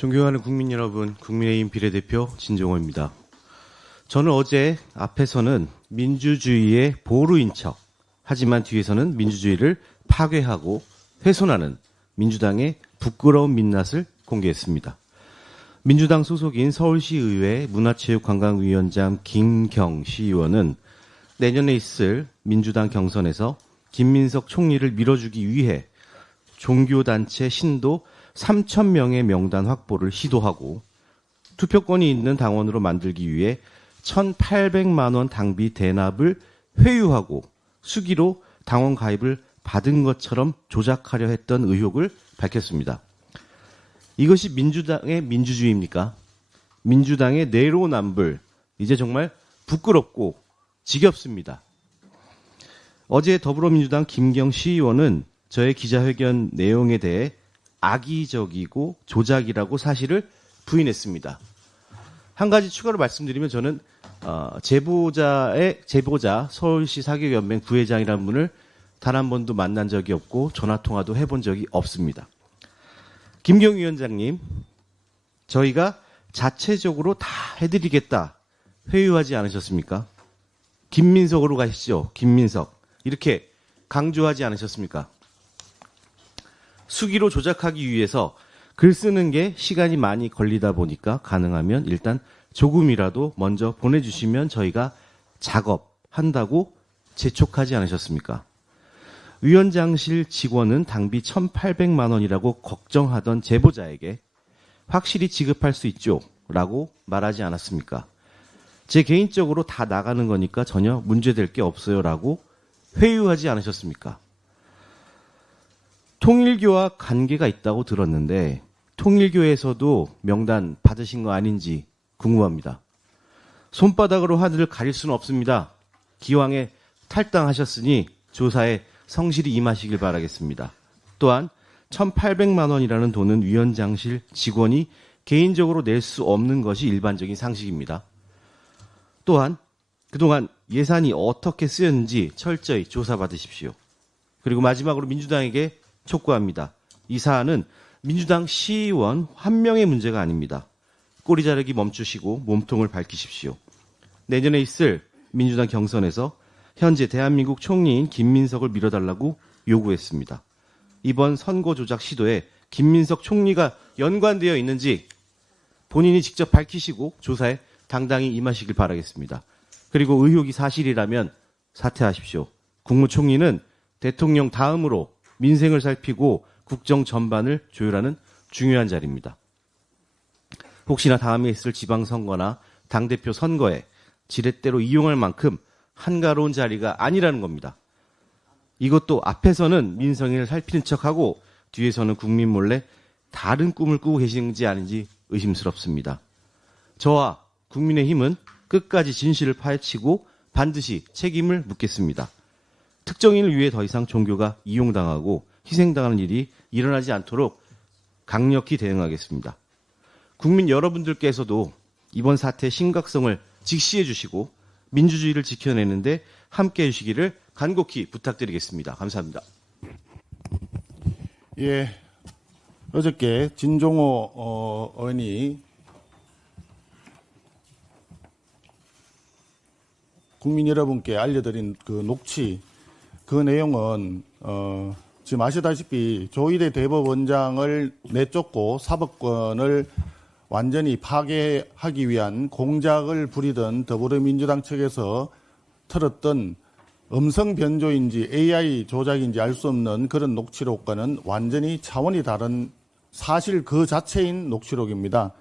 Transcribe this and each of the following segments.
존경하는 국민 여러분, 국민의힘 비례대표 진종호입니다. 저는 어제 앞에서는 민주주의의 보루인 척, 하지만 뒤에서는 민주주의를 파괴하고 훼손하는 민주당의 부끄러운 민낯을 공개했습니다. 민주당 소속인 서울시의회 문화체육관광위원장 김경시 의원은 내년에 있을 민주당 경선에서 김민석 총리를 밀어주기 위해 종교단체 신도 3,000명의 명단 확보를 시도하고 투표권이 있는 당원으로 만들기 위해 1,800만 원 당비 대납을 회유하고 수기로 당원 가입을 받은 것처럼 조작하려 했던 의혹을 밝혔습니다. 이것이 민주당의 민주주의입니까? 민주당의 내로남불, 이제 정말 부끄럽고 지겹습니다. 어제 더불어민주당 김경시 의원은 저의 기자회견 내용에 대해 악의적이고 조작이라고 사실을 부인했습니다. 한 가지 추가로 말씀드리면 저는 제보자 서울시 사교연맹 부회장이라는 분을 단 한 번도 만난 적이 없고 전화통화도 해본 적이 없습니다. 김경 위원장님, 저희가 자체적으로 다 해드리겠다 회유하지 않으셨습니까? 김민석으로 가시죠. 김민석. 이렇게 강조하지 않으셨습니까? 수기로 조작하기 위해서 글 쓰는 게 시간이 많이 걸리다 보니까 가능하면 일단 조금이라도 먼저 보내주시면 저희가 작업한다고 재촉하지 않으셨습니까? 위원장실 직원은 당비 1,800만 원이라고 걱정하던 제보자에게 확실히 지급할 수 있죠 라고 말하지 않았습니까? 제 개인적으로 다 나가는 거니까 전혀 문제될 게 없어요 라고 회유하지 않으셨습니까? 통일교와 관계가 있다고 들었는데 통일교에서도 명단 받으신 거 아닌지 궁금합니다. 손바닥으로 하늘을 가릴 수는 없습니다. 기왕에 탈당하셨으니 조사에 성실히 임하시길 바라겠습니다. 또한 1,800만 원이라는 돈은 위원장실 직원이 개인적으로 낼 수 없는 것이 일반적인 상식입니다. 또한 그동안 예산이 어떻게 쓰였는지 철저히 조사받으십시오. 그리고 마지막으로 민주당에게 촉구합니다. 이 사안은 민주당 시의원 한 명의 문제가 아닙니다. 꼬리 자르기 멈추시고 몸통을 밝히십시오. 내년에 있을 민주당 경선에서 현재 대한민국 총리인 김민석을 밀어달라고 요구했습니다. 이번 선거 조작 시도에 김민석 총리가 연관되어 있는지 본인이 직접 밝히시고 조사에 당당히 임하시길 바라겠습니다. 그리고 의혹이 사실이라면 사퇴하십시오. 국무총리는 대통령 다음으로 민생을 살피고 국정 전반을 조율하는 중요한 자리입니다. 혹시나 다음에 있을 지방선거나 당대표 선거에 지렛대로 이용할 만큼 한가로운 자리가 아니라는 겁니다. 이것도 앞에서는 민생을 살피는 척하고 뒤에서는 국민 몰래 다른 꿈을 꾸고 계시는지 아닌지 의심스럽습니다. 저와 국민의힘은 끝까지 진실을 파헤치고 반드시 책임을 묻겠습니다. 특정인을 위해 더 이상 종교가 이용당하고 희생당하는 일이 일어나지 않도록 강력히 대응하겠습니다. 국민 여러분들께서도 이번 사태의 심각성을 직시해 주시고 민주주의를 지켜내는데 함께해 주시기를 간곡히 부탁드리겠습니다. 감사합니다. 예, 어저께 진종호 의원이 국민 여러분께 알려드린 그 녹취, 그 내용은 지금 아시다시피 조희대 대법원장을 내쫓고 사법권을 완전히 파괴하기 위한 공작을 부리던 더불어민주당 측에서 틀었던 음성 변조인지 AI 조작인지 알 수 없는 그런 녹취록과는 완전히 차원이 다른 사실 그 자체인 녹취록입니다.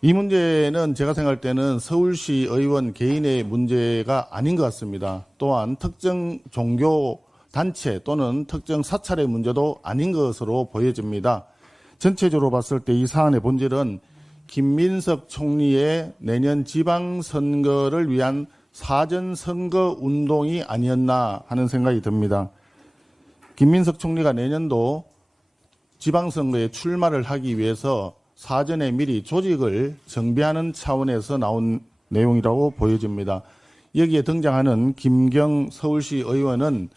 이 문제는 제가 생각할 때는 서울시 의원 개인의 문제가 아닌 것 같습니다. 또한 특정 종교 단체 또는 특정 사찰의 문제도 아닌 것으로 보여집니다. 전체적으로 봤을 때 이 사안의 본질은 김민석 총리의 내년 지방선거를 위한 사전선거 운동이 아니었나 하는 생각이 듭니다. 김민석 총리가 내년도 지방선거에 출마를 하기 위해서 사전에 미리 조직을 정비하는 차원에서 나온 내용이라고 보여집니다. 여기에 등장하는 김경 서울시 의원은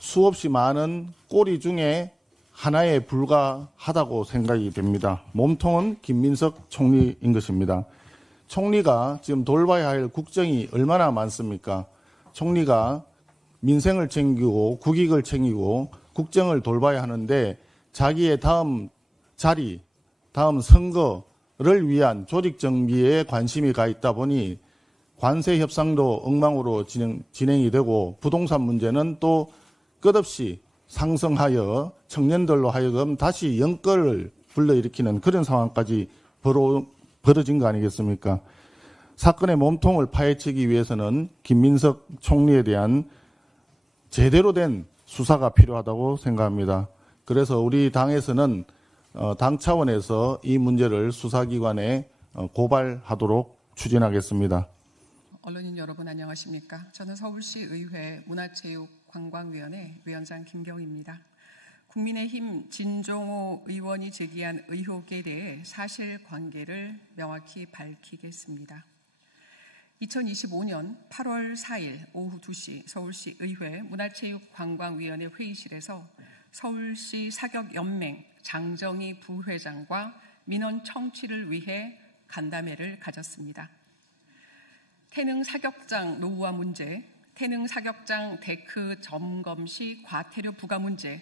수없이 많은 꼬리 중에 하나에 불과하다고 생각이 됩니다. 몸통은 김민석 총리인 것입니다. 총리가 지금 돌봐야 할 국정이 얼마나 많습니까? 총리가 민생을 챙기고 국익을 챙기고 국정을 돌봐야 하는데 자기의 다음 자리, 다음 선거를 위한 조직 정비에 관심이 가 있다 보니 관세 협상도 엉망으로 진행이 되고 부동산 문제는 또 끝없이 상승하여 청년들로 하여금 다시 연끌을 불러일으키는 그런 상황까지 벌어진 거 아니겠습니까? 사건의 몸통을 파헤치기 위해서는 김민석 총리에 대한 제대로 된 수사가 필요하다고 생각합니다. 그래서 우리 당에서는 당 차원에서 이 문제를 수사기관에 고발하도록 추진하겠습니다. 언론인 여러분 안녕하십니까? 저는 서울시 의회 문화체육관광위원회 위원장 김경희입니다. 국민의힘 진종호 의원이 제기한 의혹에 대해 사실관계를 명확히 밝히겠습니다. 2025년 8월 4일 오후 2시 서울시 의회 문화체육관광위원회 회의실에서 서울시 사격연맹 장정희 부회장과 민원 청취를 위해 간담회를 가졌습니다. 태릉 사격장 노후화 문제, 태릉 사격장 데크 점검 시 과태료 부과 문제,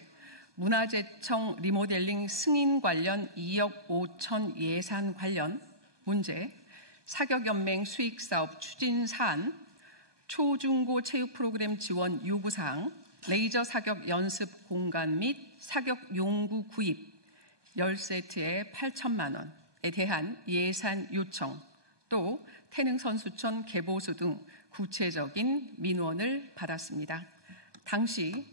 문화재청 리모델링 승인 관련 2억 5천 예산 관련 문제, 사격연맹 수익사업 추진 사안, 초중고 체육 프로그램 지원 요구사항, 레이저 사격 연습 공간 및 사격 용구 구입 10세트에 8천만 원에 대한 예산 요청, 또 태릉 선수촌 개보수 등 구체적인 민원을 받았습니다. 당시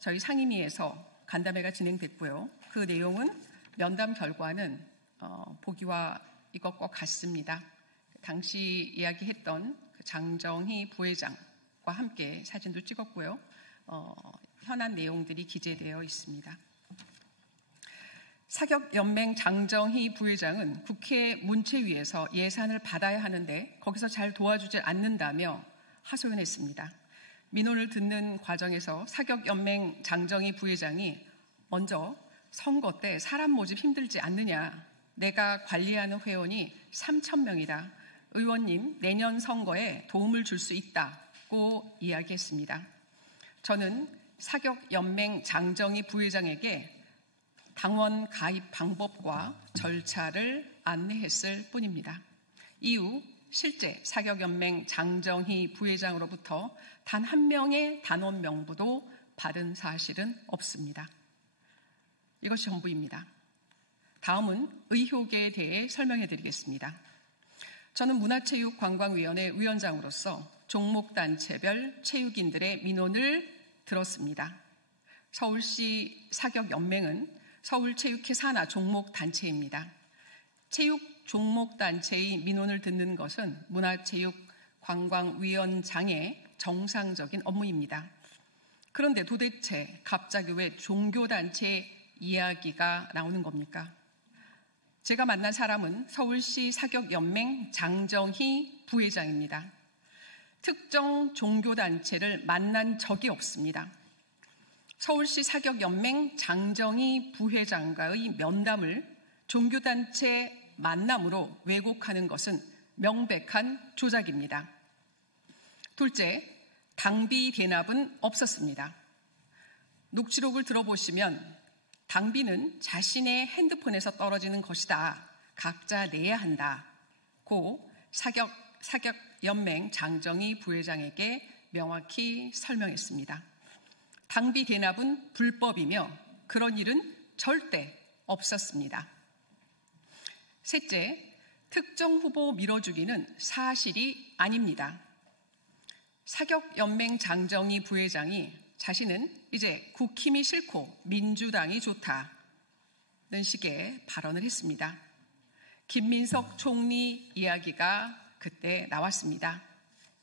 저희 상임위에서 간담회가 진행됐고요. 그 내용은 면담 결과는 보기와 이것과 같습니다. 당시 이야기했던 장정희 부회장과 함께 사진도 찍었고요. 현안 내용들이 기재되어 있습니다. 사격연맹 장정희 부회장은 국회 문체위에서 예산을 받아야 하는데 거기서 잘 도와주지 않는다며 하소연했습니다. 민원을 듣는 과정에서 사격연맹 장정희 부회장이 먼저 선거 때 사람 모집 힘들지 않느냐, 내가 관리하는 회원이 3,000명이다. 의원님, 내년 선거에 도움을 줄 수 있다고 이야기했습니다. 저는 사격연맹 장정희 부회장에게 당원 가입 방법과 절차를 안내했을 뿐입니다. 이후 실제 사격연맹 장정희 부회장으로부터 단 한 명의 단원 명부도 받은 사실은 없습니다. 이것이 전부입니다. 다음은 의혹에 대해 설명해 드리겠습니다. 저는 문화체육관광위원회 위원장으로서 종목단체별 체육인들의 민원을 들었습니다. 서울시 사격연맹은 서울체육회 산하 종목단체입니다. 체육 종목단체의 민원을 듣는 것은 문화체육관광위원장의 정상적인 업무입니다. 그런데 도대체 갑자기 왜 종교단체 이야기가 나오는 겁니까? 제가 만난 사람은 서울시 사격연맹 장정희 부회장입니다. 특정 종교단체를 만난 적이 없습니다. 서울시 사격연맹 장정희 부회장과의 면담을 종교단체 만남으로 왜곡하는 것은 명백한 조작입니다. 둘째, 당비 대납은 없었습니다. 녹취록을 들어보시면 당비는 자신의 핸드폰에서 떨어지는 것이다. 각자 내야 한다고 사격연맹 장정희 부회장에게 명확히 설명했습니다. 당비 대납은 불법이며 그런 일은 절대 없었습니다. 셋째, 특정 후보 밀어주기는 사실이 아닙니다. 사격연맹 장정희 부회장이 자신은 이제 국힘이 싫고 민주당이 좋다는 식의 발언을 했습니다. 김민석 총리 이야기가 그때 나왔습니다.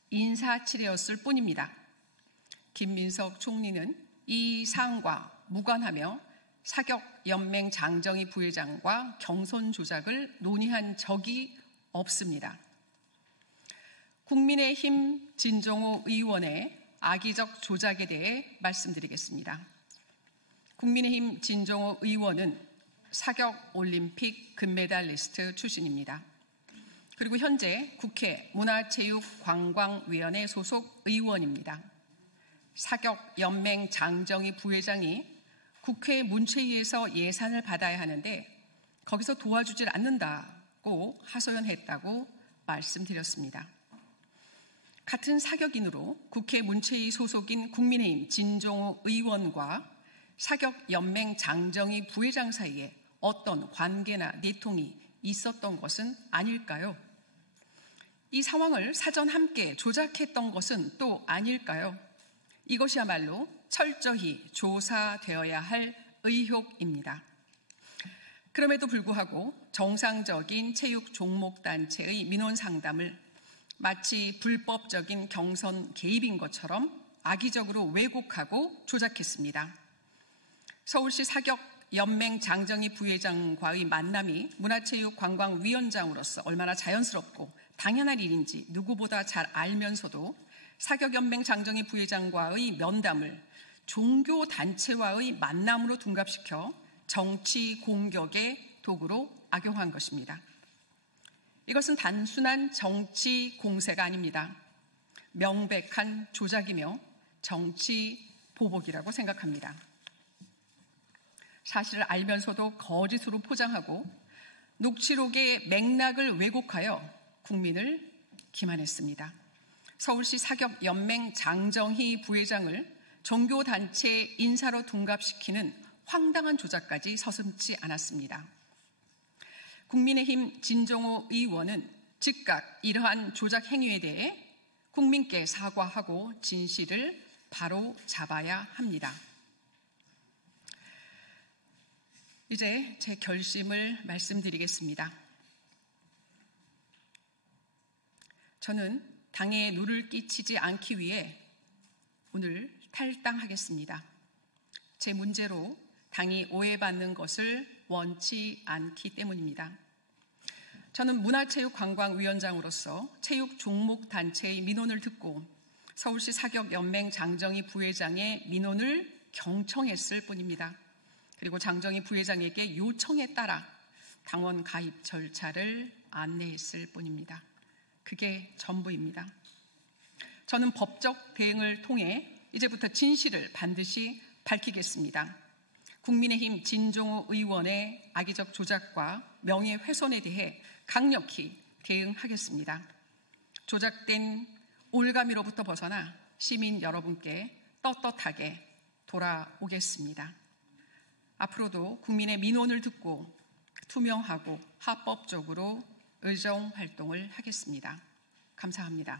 인사치레였을 뿐입니다. 김민석 총리는 이 사안과 무관하며 사격연맹 장정희 부회장과 경선 조작을 논의한 적이 없습니다. 국민의힘 진종호 의원의 악의적 조작에 대해 말씀드리겠습니다. 국민의힘 진정호 의원은 사격 올림픽 금메달리스트 출신입니다. 그리고 현재 국회 문화체육관광위원회 소속 의원입니다. 사격연맹 장정희 부회장이 국회 문체위에서 예산을 받아야 하는데 거기서 도와주질 않는다고 하소연했다고 말씀드렸습니다. 같은 사격인으로 국회 문체위 소속인 국민의힘 진정호 의원과 사격연맹 장정희 부회장 사이에 어떤 관계나 내통이 있었던 것은 아닐까요? 이 상황을 사전 함께 조작했던 것은 또 아닐까요? 이것이야말로 철저히 조사되어야 할 의혹입니다. 그럼에도 불구하고 정상적인 체육 종목단체의 민원 상담을 마치 불법적인 경선 개입인 것처럼 악의적으로 왜곡하고 조작했습니다. 서울시 사격연맹 장정희 부회장과의 만남이 문화체육관광위원장으로서 얼마나 자연스럽고 당연한 일인지 누구보다 잘 알면서도 사격연맹 장정희 부회장과의 면담을 종교단체와의 만남으로 둔갑시켜 정치 공격의 도구로 악용한 것입니다. 이것은 단순한 정치 공세가 아닙니다. 명백한 조작이며 정치 보복이라고 생각합니다. 사실을 알면서도 거짓으로 포장하고 녹취록의 맥락을 왜곡하여 국민을 기만했습니다. 서울시 사격연맹 장정희 부회장을 종교단체 인사로 둔갑시키는 황당한 조작까지 서슴지 않았습니다. 국민의힘 진정호 의원은 즉각 이러한 조작 행위에 대해 국민께 사과하고 진실을 바로 잡아야 합니다. 이제 제 결심을 말씀드리겠습니다. 저는 당에 누를 끼치지 않기 위해 오늘 탈당하겠습니다. 제 문제로 당이 오해받는 것을 원치 않기 때문입니다. 저는 문화체육관광위원장으로서 체육 종목단체의 민원을 듣고 서울시 사격연맹 장정희 부회장의 민원을 경청했을 뿐입니다. 그리고 장정희 부회장에게 요청에 따라 당원 가입 절차를 안내했을 뿐입니다. 그게 전부입니다. 저는 법적 대응을 통해 이제부터 진실을 반드시 밝히겠습니다. 국민의힘 진정호 의원의 악의적 조작과 명예훼손에 대해 강력히 대응하겠습니다. 조작된 올가미로부터 벗어나 시민 여러분께 떳떳하게 돌아오겠습니다. 앞으로도 국민의 민원을 듣고 투명하고 합법적으로 의정 활동을 하겠습니다. 감사합니다.